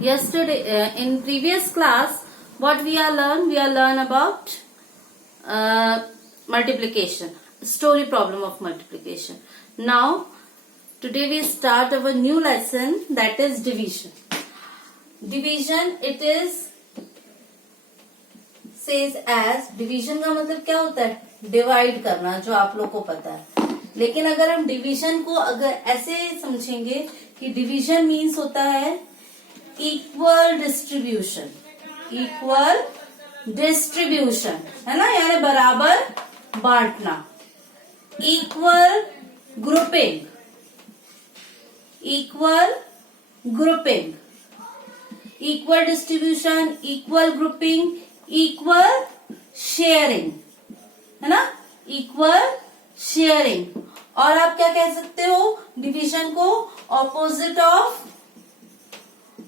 yesterday in previous class what we are learn about multiplication, story problem of multiplication. Now today we start our new lesson, that is division. Division, it is says as, division का मतलब क्या होता है? Divide करना, जो आप लोग को पता है. लेकिन अगर हम डिवीजन को अगर ऐसे समझेंगे कि डिवीजन मीन्स होता है इक्वल डिस्ट्रीब्यूशन. इक्वल डिस्ट्रीब्यूशन है ना, यानी बराबर बांटना. Equal grouping. Equal grouping, equal distribution, equal grouping, equal sharing, है ना, इक्वल शेयरिंग. और आप क्या कह सकते हो डिवीजन को?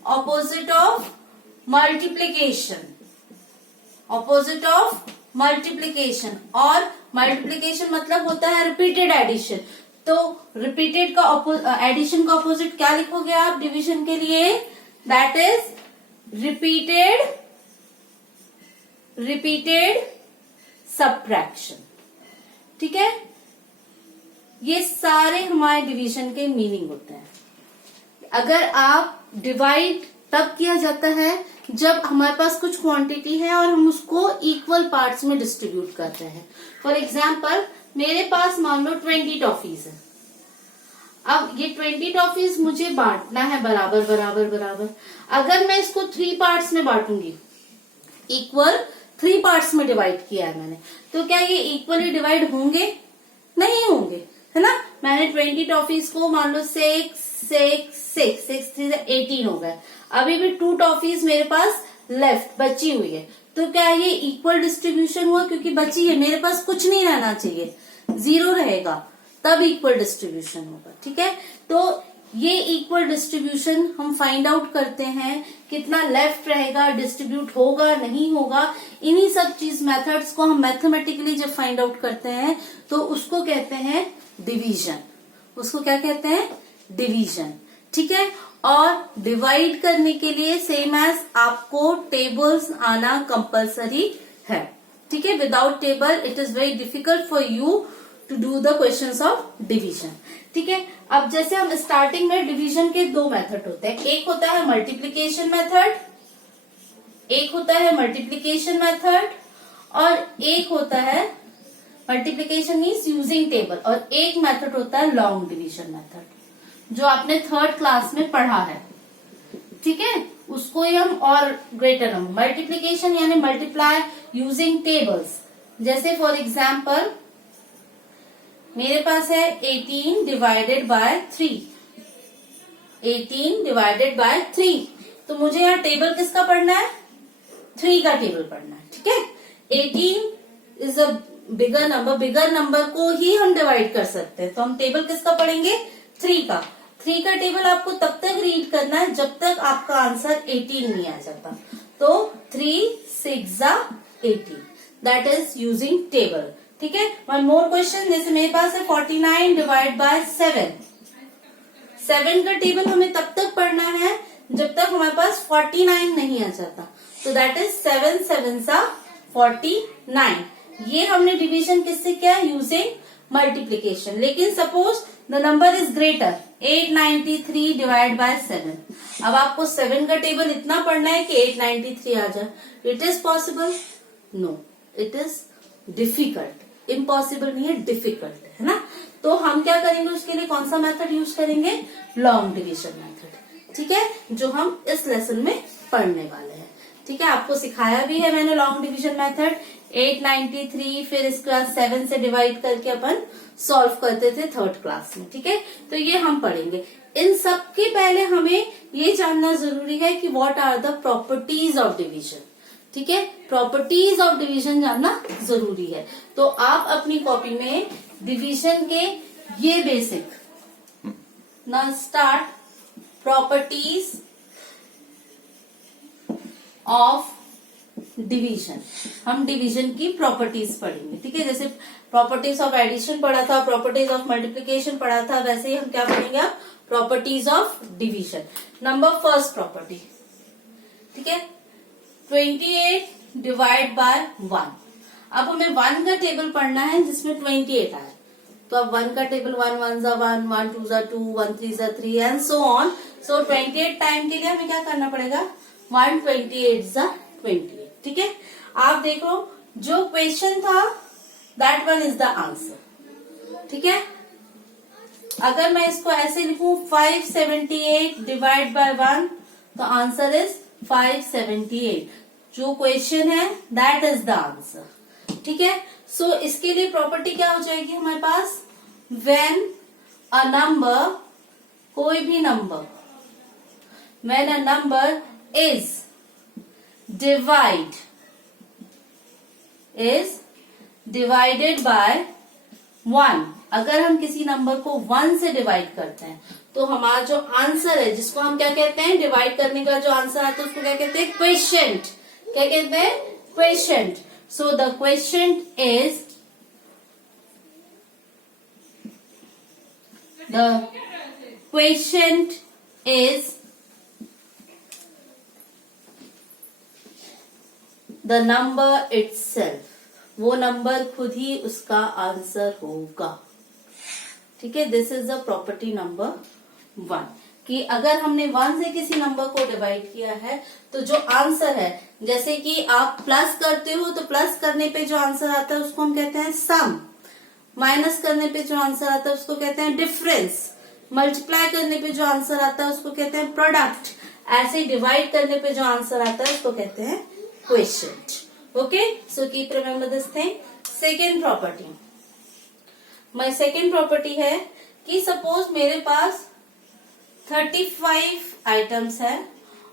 Opposite of multiplication. Opposite of multiplication. और मल्टीप्लीकेशन मतलब होता है रिपीटेड एडिशन. तो रिपीटेड का एडिशन का ऑपोजिट क्या लिखोगे आप डिवीजन के लिए? That is repeated subtraction. ठीक है, ये सारे हमारे डिवीजन के मीनिंग होते हैं. अगर आप डिवाइड तब किया जाता है जब हमारे पास कुछ क्वांटिटी है और हम उसको इक्वल पार्ट्स में डिस्ट्रीब्यूट कर रहे हैं. फॉर एग्जाम्पल, मेरे पास मान लो 20 टॉफीज है. अब ये 20 टॉफीज मुझे बांटना है बराबर बराबर बराबर. अगर मैं इसको 3 पार्ट्स में बांटूंगी, इक्वल 3 पार्ट्स में डिवाइड किया है मैंने, तो क्या ये इक्वली डिवाइड होंगे? नहीं होंगे, है ना. मैंने 20 टॉफीज को मान लो 6 3 18 हो गए. अभी भी 2 टॉफीज मेरे पास लेफ्ट बची हुई है, तो क्या ये इक्वल डिस्ट्रीब्यूशन हुआ? क्योंकि बची है, मेरे पास कुछ नहीं रहना चाहिए, 0 रहेगा, तब इक्वल डिस्ट्रीब्यूशन होगा. ठीक है, तो ये इक्वल डिस्ट्रीब्यूशन हम फाइंड आउट करते हैं, कितना लेफ्ट रहेगा, डिस्ट्रीब्यूट होगा नहीं होगा. इन्हीं सब चीज मेथड्स को हम मैथमेटिकली जब फाइंड आउट करते हैं तो उसको कहते हैं डिवीजन. उसको क्या कहते हैं? डिवीजन. ठीक है, और डिवाइड करने के लिए सेम एज आपको टेबल्स आना कंपलसरी है. ठीक है, without table it is very difficult for you to do the questions of division. ठीक है, अब जैसे हम स्टार्टिंग में डिवीजन के 2 मेथड होते हैं. एक होता है मल्टीप्लीकेशन मेथड, एक होता है मल्टीप्लीकेशन मेथड, और एक होता है मल्टीप्लीकेशन मीन्स यूजिंग टेबल, और एक मेथड होता है लॉन्ग डिवीजन मेथड, जो आपने 3rd क्लास में पढ़ा है. ठीक है, उसको ही हम और ग्रेटर नंबर मल्टीप्लीकेशन यानी मल्टीप्लाई यूजिंग टेबल्स. जैसे फॉर एग्जाम्पल मेरे पास है 18 डिवाइडेड बाय 3. 18 डिवाइडेड बाय 3, तो मुझे यहाँ टेबल किसका पढ़ना है? 3 का टेबल पढ़ना है. ठीक है, 18 is a bigger number, bigger number को ही हम डिवाइड कर सकते हैं, तो हम टेबल किसका पढ़ेंगे? 3 का. 3 का टेबल आपको तब तक रीड करना है जब तक आपका आंसर 18 नहीं आ जाता. तो 3 6 18, दैट इज यूजिंग टेबल. ठीक है, वन मोर क्वेश्चन. जैसे मेरे पास है 49 डिवाइड बाय 7. 7 का टेबल हमें तब तक पढ़ना है जब तक हमारे पास 49 नहीं आ जाता. तो दैट इज 7 7 49. ये हमने डिवीजन किससे किया? Using multiplication. लेकिन suppose the number is greater, 893 divide by 7. अब आपको 7 का टेबल इतना पढ़ना है कि 893 आ जाए. It is possible? No, it is difficult. Impossible नहीं है, डिफिकल्ट है ना. तो हम क्या करेंगे उसके लिए? कौन सा मेथड यूज करेंगे? Long division method. ठीक है, जो हम इस लेसन में पढ़ने वाले हैं. ठीक है, आपको सिखाया भी है मैंने लॉन्ग डिवीजन मेथड. 893 फिर इसके बाद 7 से डिवाइड करके अपन सॉल्व करते थे 3rd क्लास में. ठीक है, तो ये हम पढ़ेंगे. इन सब के पहले हमें ये जानना जरूरी है कि what are the properties of division. ठीक है, प्रॉपर्टीज ऑफ डिवीजन जानना जरूरी है. तो आप अपनी कॉपी में डिवीजन के ये बेसिक ना स्टार्ट, प्रॉपर्टीज ऑफ डिवीजन. हम डिवीजन की प्रॉपर्टीज पढ़ेंगे. ठीक है, जैसे प्रॉपर्टीज ऑफ एडिशन पढ़ा था, प्रॉपर्टीज ऑफ मल्टीप्लीकेशन पढ़ा था, वैसे ही हम क्या पढ़ेंगे अब? Properties of division. Number first property, ठीक है, 28 डिवाइड बाय 1। अब हमें 1 का टेबल पढ़ना है जिसमें 28 आए, तो अब 1 का टेबल 1 1 जा 1, 1 2 जा 2, 1 3 जा 3 and so on. So 28 time के लिए हमें क्या करना पड़ेगा, 128 जा 28। ठीक है, आप देखो जो क्वेश्चन था that one is the answer. ठीक है, अगर मैं इसको ऐसे लिखूं 578 डिवाइड बाय 1, तो आंसर इज 578। जो क्वेश्चन है दैट इज द आंसर। ठीक है, सो इसके लिए प्रॉपर्टी क्या हो जाएगी हमारे पास, व्हेन अ नंबर, कोई भी number, when a number is divided by 1। अगर हम किसी नंबर को 1 से डिवाइड करते हैं तो हमारा जो आंसर है, जिसको हम क्या कहते हैं, डिवाइड करने का जो आंसर आता है उसको क्या कहते हैं, क्वेशेंट। क्या कहते हैं, quotient. So the quotient is, the quotient is the number itself. वो नंबर खुद ही उसका आंसर होगा। ठीक है, this is the property number 1, कि अगर हमने 1 से किसी नंबर को डिवाइड किया है तो जो आंसर है, जैसे कि आप प्लस करते हो तो प्लस करने पे जो आंसर आता है उसको हम कहते हैं सम, माइनस करने पे जो आंसर आता है उसको कहते हैं डिफरेंस, मल्टीप्लाई करने पे जो आंसर आता है उसको कहते हैं प्रोडक्ट, ऐसे डिवाइड करने पे जो आंसर आता है उसको कहते हैं quotient. Okay, so keep remember this thing. Second property, my second property है कि सपोज मेरे पास 35 आइटम्स है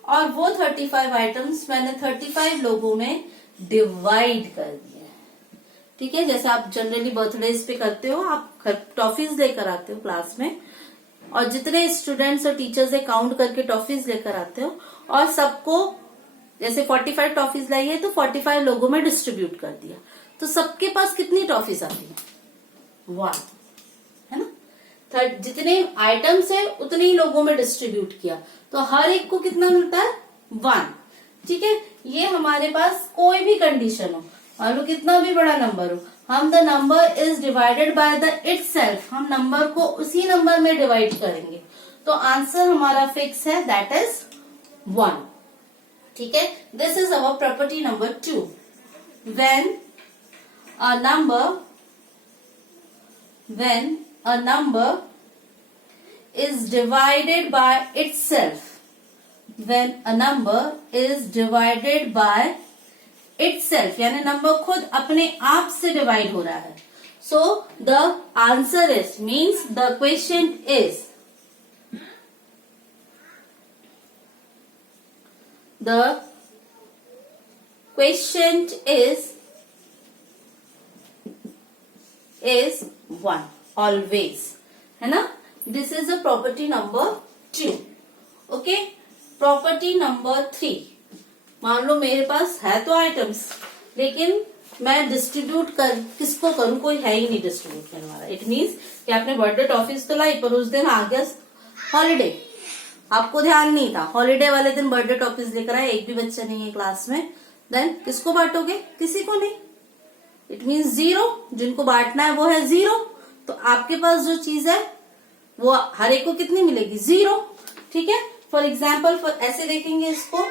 और वो 35 आइटम्स मैंने 35 लोगों में डिवाइड कर दिया है। ठीक है, जैसे आप जनरली बर्थडेज पे करते हो, आप टॉफीज लेकर आते हो क्लास में, और जितने स्टूडेंट्स और टीचर्स है काउंट करके टॉफीज लेकर आते हो, और सबको जैसे 45 टॉफीज लाई है तो 45 लोगों में डिस्ट्रीब्यूट कर दिया, तो सबके पास कितनी टॉफीज आती है, 1, है ना। जितने आइटम्स है उतने ही लोगों में डिस्ट्रीब्यूट किया तो हर एक को कितना मिलता है, 1। ठीक है, ये हमारे पास कोई भी कंडीशन हो, और वो कितना भी बड़ा नंबर हो, हम the number is divided by the itself, हम नंबर को उसी नंबर में डिवाइड करेंगे तो आंसर हमारा फिक्स है, दैट इज 1। ठीक है, this is our property number 2। When a number is divided by itself, when a number is divided by itself, यानी नंबर खुद अपने आप से डिवाइड हो रहा है, so the answer is, means the quotient is, the quotient is 1 always, है ना। This is a property number 2। Okay, property number 3, मान लो मेरे पास है तो आइटम्स, लेकिन मैं डिस्ट्रीब्यूट किसको करूं, कोई है ही नहीं डिस्ट्रीब्यूट करने वाला। इट मीन्स कि आपने बर्थडे टॉफीज तो लाई, पर उस दिन आ गया हॉलीडे, आपको ध्यान नहीं था, हॉलीडे वाले दिन बर्थडे टॉफीज लेकर आए, एक भी बच्चा नहीं है क्लास में, देन किसको बांटोगे, किसी को नहीं। इट मीन्स 0, जिनको बांटना है वो है 0, तो आपके पास जो चीज है वो हर एक को कितनी मिलेगी, 0। ठीक है, फॉर एग्जाम्पल ऐसे देखेंगे इसको,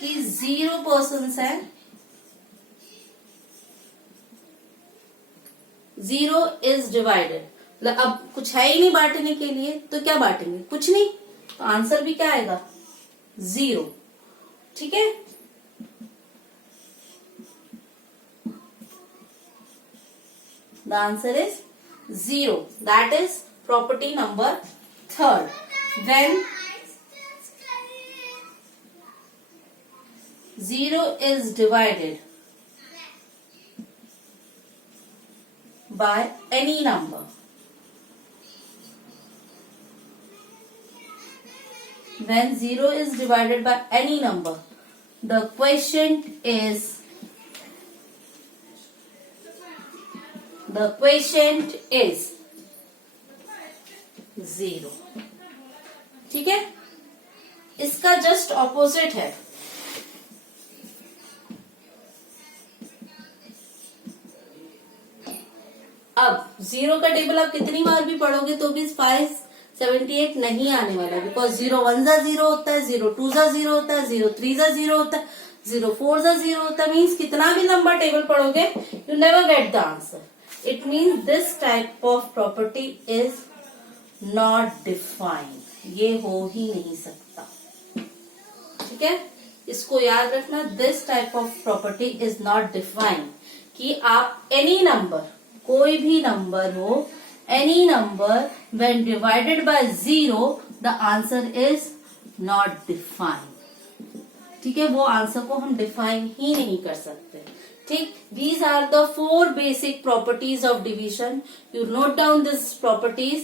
कि 0 पर्सन्स है, 0 इज डिवाइडेड, अब कुछ है ही नहीं बांटने के लिए, तो क्या बांटेंगे, कुछ नहीं, तो आंसर भी क्या आएगा, 0। ठीक है, the answer is 0. That is property number 3rd. When 0 is divided by any number, when 0 is divided by any number, the quotient is, the quotient is 0. ठीक है, इसका जस्ट ऑपोजिट है। अब जीरो का टेबल आप कितनी बार भी पढ़ोगे तो भी 578 नहीं आने वाला, बिकॉज 0 1 जा 0 होता है, 0 2 जा 0 होता है, 0 3 जा 0 होता है, 0 4 जा 0 होता है। मीन्स कितना भी लंबा टेबल पढ़ोगे you never get the answer. It means this type of property is not defined, ये हो ही नहीं सकता। ठीक है, इसको याद रखना, this type of property is not defined, कि आप एनी नंबर, कोई भी नंबर हो, any number when divided by 0 the answer is not defined. ठीक है, वो आंसर को हम डिफाइन ही नहीं कर सकते। ठीक, these are the 4 basic properties of division. You note down these properties